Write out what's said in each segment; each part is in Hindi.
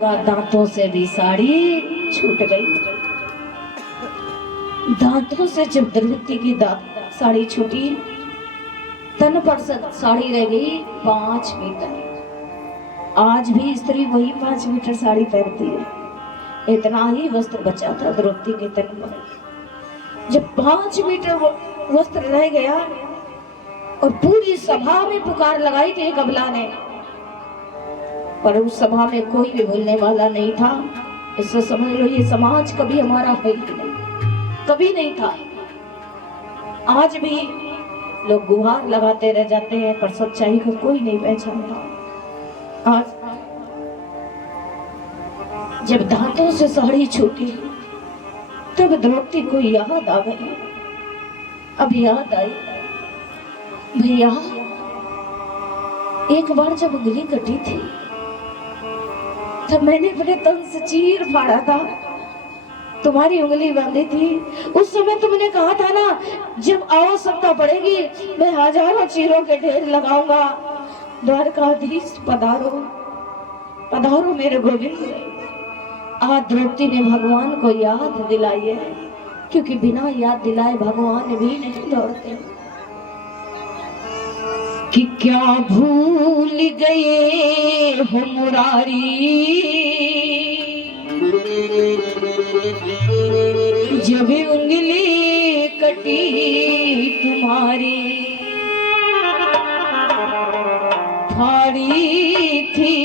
दांतों से भी साड़ी छूट गई। दांतों से जब द्रौपदी की साड़ी छूटी, तन पर साड़ी रह गई 5 मीटर। आज भी स्त्री वही 5 मीटर साड़ी पहनती है। इतना ही वस्त्र बचा था द्रौपदी के तन पर। जब 5 मीटर वस्त्र रह गया और पूरी सभा में पुकार लगाई थी कबला ने, पर उस सभा में कोई भी बोलने वाला नहीं था। इससे समझ लो ये समाज कभी हमारा है ही नहीं, कभी नहीं था। आज भी लोग गुहार लगाते रह जाते हैं, पर सच्चाई को कोई नहीं पहचानता। आज जब दांतों से साड़ी छूटी, तब द्रौपदी को याद आ गई। अब याद आई, भैया एक बार जब उंगली कटी थी, तब मैंने अपने तन से चीर फाड़ा था, तुम्हारी उंगली बांधी थी। उस समय तुमने कहा था ना, जब आवश्यकता पड़ेगी मैं हजारों चीरों के ढेर लगाऊंगा। द्वारकाधीश पधारो, पधारो मेरे गोविंद। आज द्रौपदी ने भगवान को याद दिलाई है, क्योंकि बिना याद दिलाए भगवान भी नहीं दौड़ते। कि क्या भूल गए हो मुरारी, जब उंगली कटी तुम्हारी। फाड़ी थी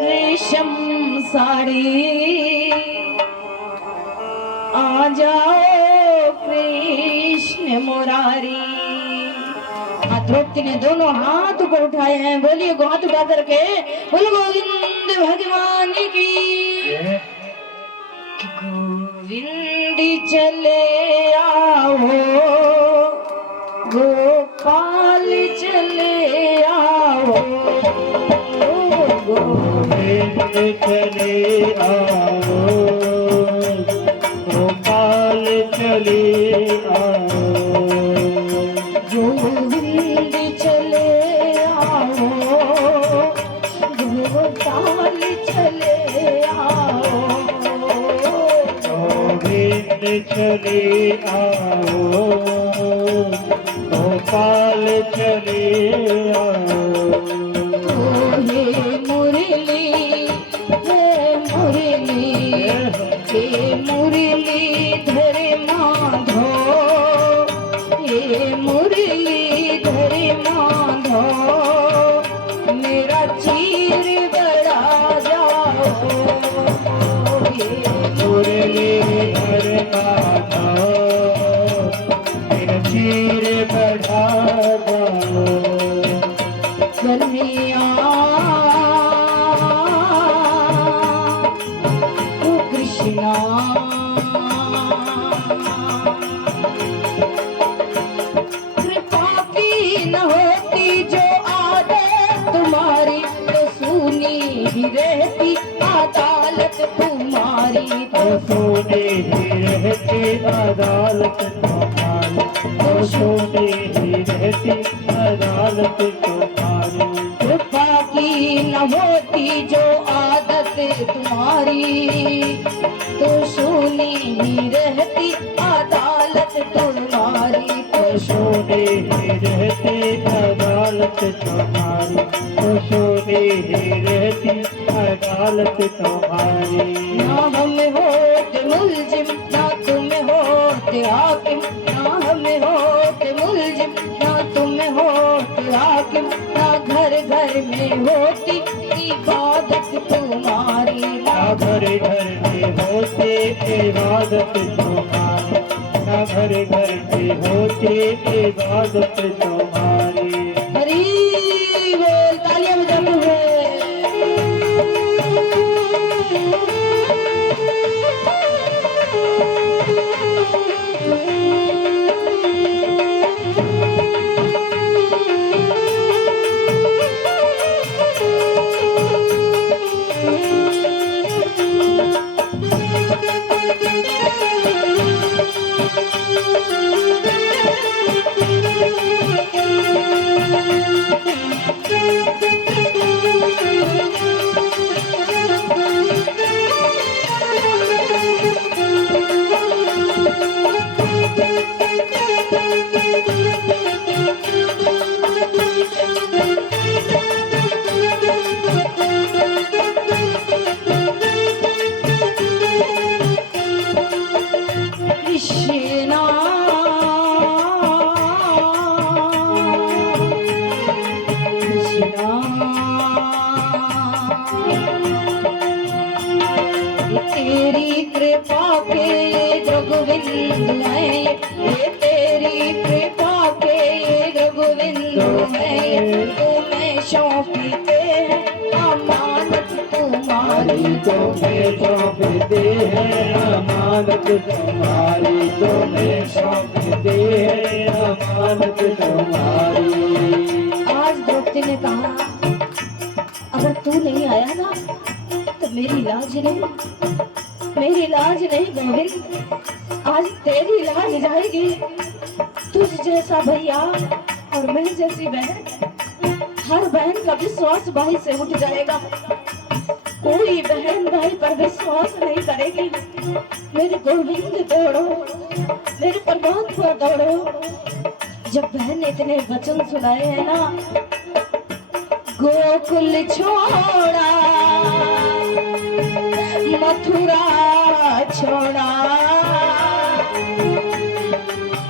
रेशम साड़ी, आ जाओ कृष्ण मुरारी। द्रौपदी ने दोनों हाथ ऊपर उठाए हैं। बोलिए हाथ उठा करके बोलो गोविंद भगवान की। गोविंद चले आओ, गोपाल चले आओ, गोविंद चले आओ, गोपाल चले आओ। गोविंद चले आओ, गोपाल चले आओ, गोविंद चले आओ, गोपाल चले आओ। हे मुरली, हे मुरली, हे मुरलीधर माधो, हे मुरलीधर माधो, मेरा चीर बड़ा जाओ। मुरलीधर माधो, मेरा चीर बढ़ा जाओ। कन्हैया ओ कृष्णा, कृपा की न होती जो आदत तुम्हारी, तो सुनी ही रहती अदालत तुम्हारी। तो सोने ही रहती अदालत तुम्हारी, तो सोने ही रहती अदालत तुम्हारी। कृपा की न होती जो आदत तुम्हारी, तो सुनी ही रहती अदालत तुम्हारी। तो सोने ही रहती अदालत तुम्हारी, तो सोने ही रहती अदालत तुम्हारी। ना हम होते मुलजिम, ना तुम होते हाकिम, ना हम होते मुलजिम, ना तुम होते हाकिम, ना घर घर में होती इबादत तुम्हारी। ना घर घर में होते इबादत तुम्हारी, ना घर घर में होते इबादत तुम्हारी। हरी बोल, तालियां बजाते हुए। तेरी कृपा के रघुबिंदु हैं, ये तेरी कृपा के रघुबिंदु हैं, तुम्हें सौंपते हैं अमानत तुम्हारी, तुम्हें सौंपते हैं अमानत तुम्हारी, तुम्हें सौंपते हैं अमानत तुम्हारी। आज द्रौपदी ने कहा अगर तू नहीं आया ना तो मेरी लाज नहीं, मेरी लाज नहीं गोविंद, आज तेरी लाज जाएगी। तुझ जैसा भैया और मैं जैसी बहन, हर बहन का विश्वास भाई से उठ जाएगा, कोई बहन भाई पर विश्वास नहीं करेगी। मेरे गोविंद दौड़ो, मेरे परमात्मा दौड़ो। जब बहन ने इतने वचन सुनाए हैं ना, गोकुल छोड़ा मथुरा छोड़ा,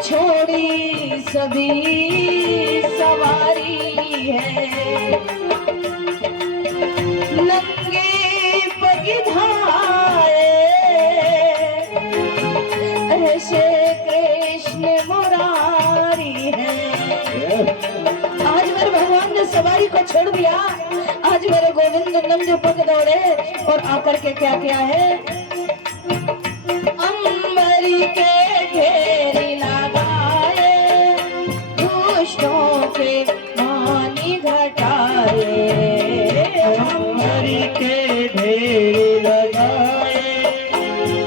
छोड़ी सभी सवारी है, नंगे पगिधाए ऐसे कृष्ण मुरारी है। आज मेरे भगवान ने सवारी को छोड़ दिया, आज मेरे गोविंद नंगे पग दौड़े और आकर के क्या किया है, अंबरी के ढेरी लगाए, दुष्टों के मानी घटाए, अंबरी के ढेरी लगाए,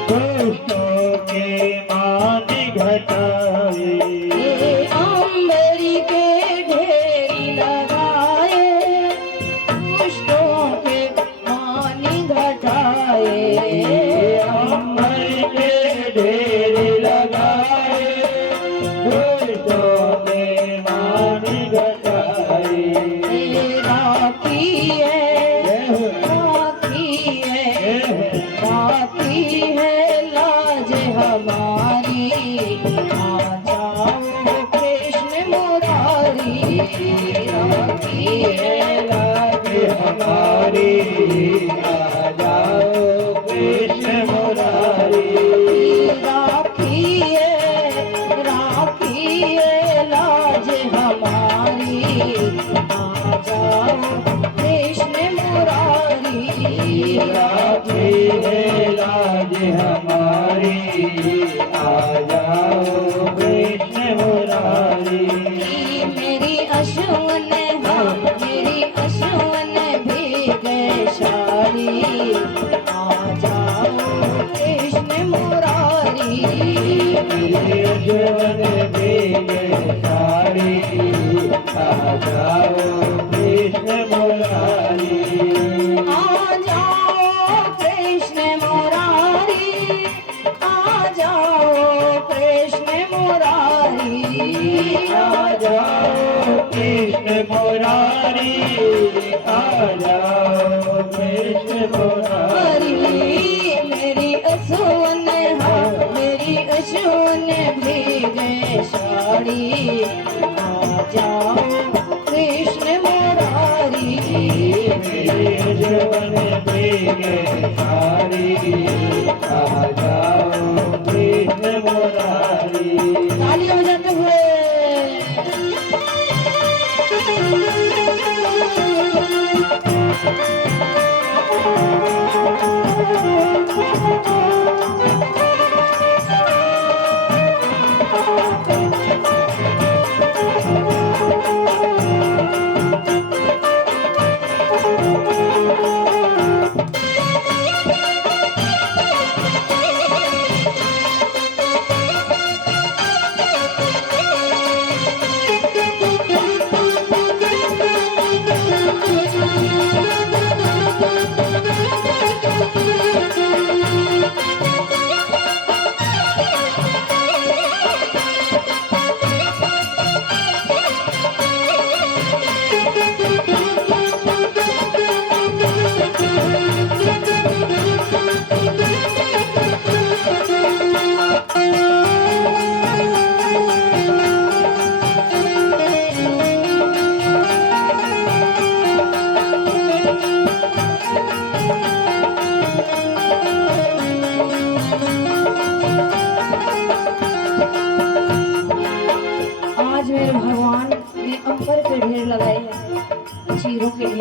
दुष्टों के मानी घटाए, अंबरी के ढेरी लगाए, दुष्टों के मानी घटाए, अंबरी के ढेरी लगाए, दुष्टों के मानी घटाए। राखी है, राखी है, राखी है लाज हमारी, आ जाओ कृष्ण मुरारी, राखी है लाज हमारी, आ जाओ कृष्ण मुरारी। राखी है, राखी है लाज हमारी, आ जाओ कृष्ण मुरारी, राखी है लाज हमारी, आ जाओ कृष्ण मुरारी। मेरी अश्वन हाँ मेरी अश्वन भीगे साड़ी, आ जाओ कृष्ण मुरारी, जीवन भीगे साड़ी, आ जाओ कृष्ण मुरारी। आ जाओ कृष्ण मुरारी, आ जाओ कृष्ण मुरारी, आ जाओ कृष्ण मुरारी, आ जाओ कृष्ण मुरारी। मेरी अश्वन हाँ मेरी अश्वन भीगे साड़ी, आ जाओ कृष्ण मुरारी, मेरे जीवन भीगे साड़ी, आ जाओ कृष्ण मुरारी। तालियां बजाते हुए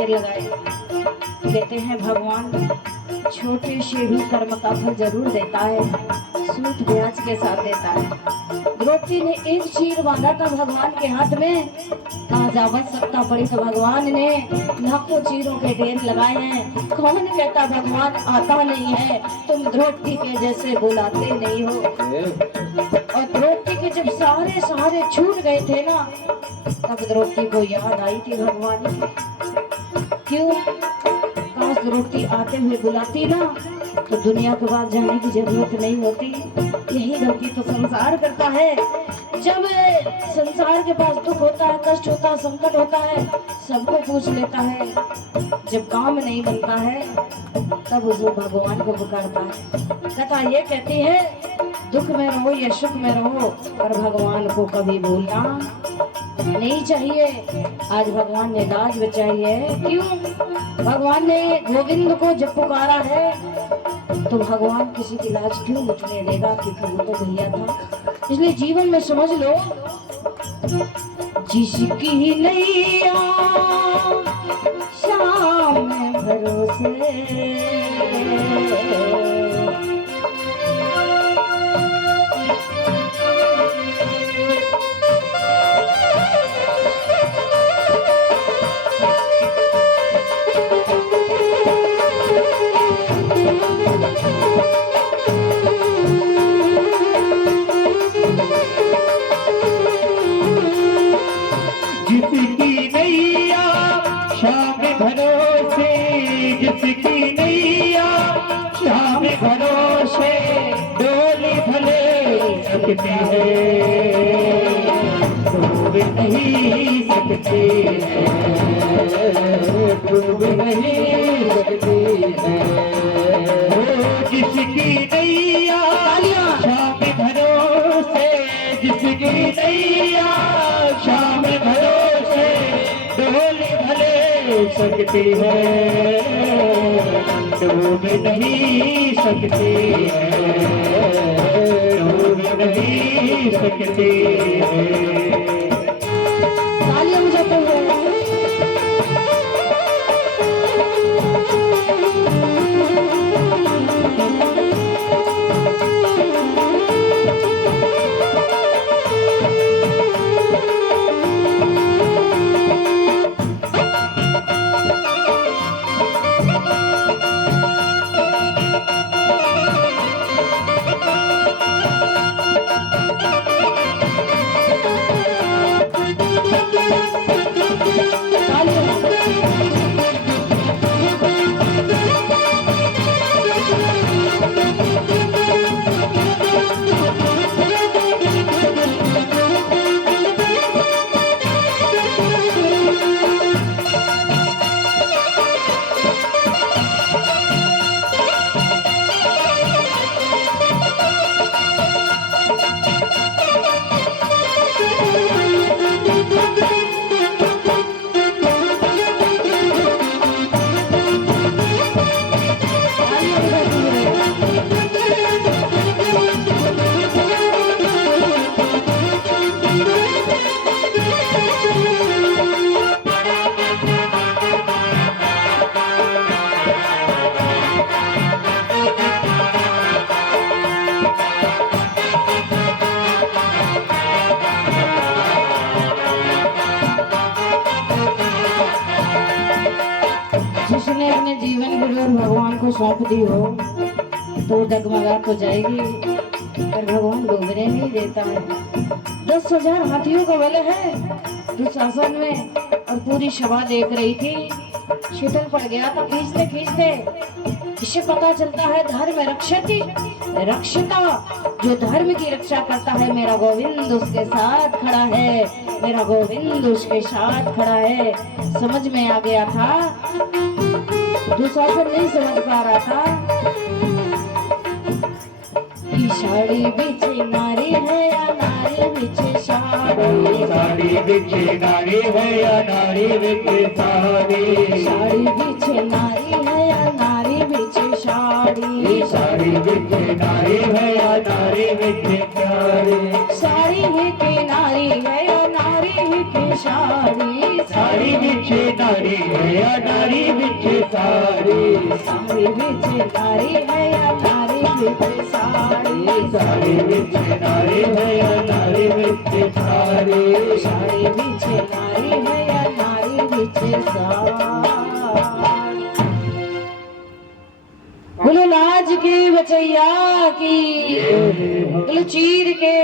ढेर लगाए। कहते हैं भगवान छोटे से भी कर्म का फल जरूर देता है, सूद ब्याज के साथ देता है। द्रौपदी ने एक चीर बांधा था भगवान के हाथ में, आज आवश्यकता पड़ी तो भगवान ने लाखों चीरों के ढेर लगाए हैं। कौन कहता भगवान आता नहीं है, तुम द्रौपदी के जैसे बुलाते नहीं हो। और द्रौपदी के जब सारे सहारे छूट गए थे ना, तब द्रौपदी को याद आई थी भगवान की। क्यों? काश द्रौपदी आते हुए बुलाती ना, तो दुनिया के बाद जाने की जरूरत नहीं होती। यही गलती तो संसार करता है। जब संसार के पास दुख होता है, कष्ट होता है, संकट होता है, सबको पूछ लेता है। जब काम नहीं बनता है तब उस भगवान को पुकारता है। कथा ये कहती है दुख में रहो या सुख में रहो, पर भगवान को कभी भूलना नहीं चाहिए। आज भगवान ने लाज बचाई है। क्यों? भगवान ने गोविंद को जब पुकारा है तो भगवान किसी की लाज क्यों मिटने देगा, क्योंकि वो तो भैया था। इसलिए जीवन में समझ लो, जिसकी नैया शाम में भरोसे, जिसकी नैया शाम भरोसे, जिसकी नैया शाम भरोसे, डोली भले सकती है, डूब नहीं सकती है, डूब नहीं सकती है। जिसकी नैया शाम भरोसे, जिसकी नैया शाम भरोसे, डोली भले सकती है, डूब नहीं सकती है, डूब नहीं सकती है। तालियां बजाते हुए जिसने अपने जीवन की डोर भगवान को सौंप दी हो तो डगमगा तो जाएगी, पर भगवान डूबने नहीं देता है। 10,000 हाथियों का बल है दुशासन में, और पूरी सभा देख रही थी। शीतल पड़ गया था खींचते खींचते। इससे पता चलता है धर्म रक्षति रक्षता, जो धर्म की रक्षा करता है मेरा गोविंद उसके साथ खड़ा है, मेरा गोविंद उसके साथ खड़ा है। समझ में आ गया था, दुशासन नहीं समझ पा रहा था कि साड़ी बिछे नारी है या नारी बिछे साड़ी, साड़ी बिछे नारी है या नारी बिछे साड़ी, साड़ी बिछे नारी है या नारी बिछे साड़ी, साड़ी बिछे नारी है या नारी बिछे साड़ी, साड़ी ही की नारी है या नारी ही की साड़ी, साड़ी बिछे नारी है या नारी बिच साड़ी साड़ी बिच नारी है या नारी बिच साड़ी साड़ी बिच नारी है या नारी बिच साड़ी साड़ी बिच नारी है या नारी बिच साड़ी। बोलो लाज के बचैया की, बोलो चीर के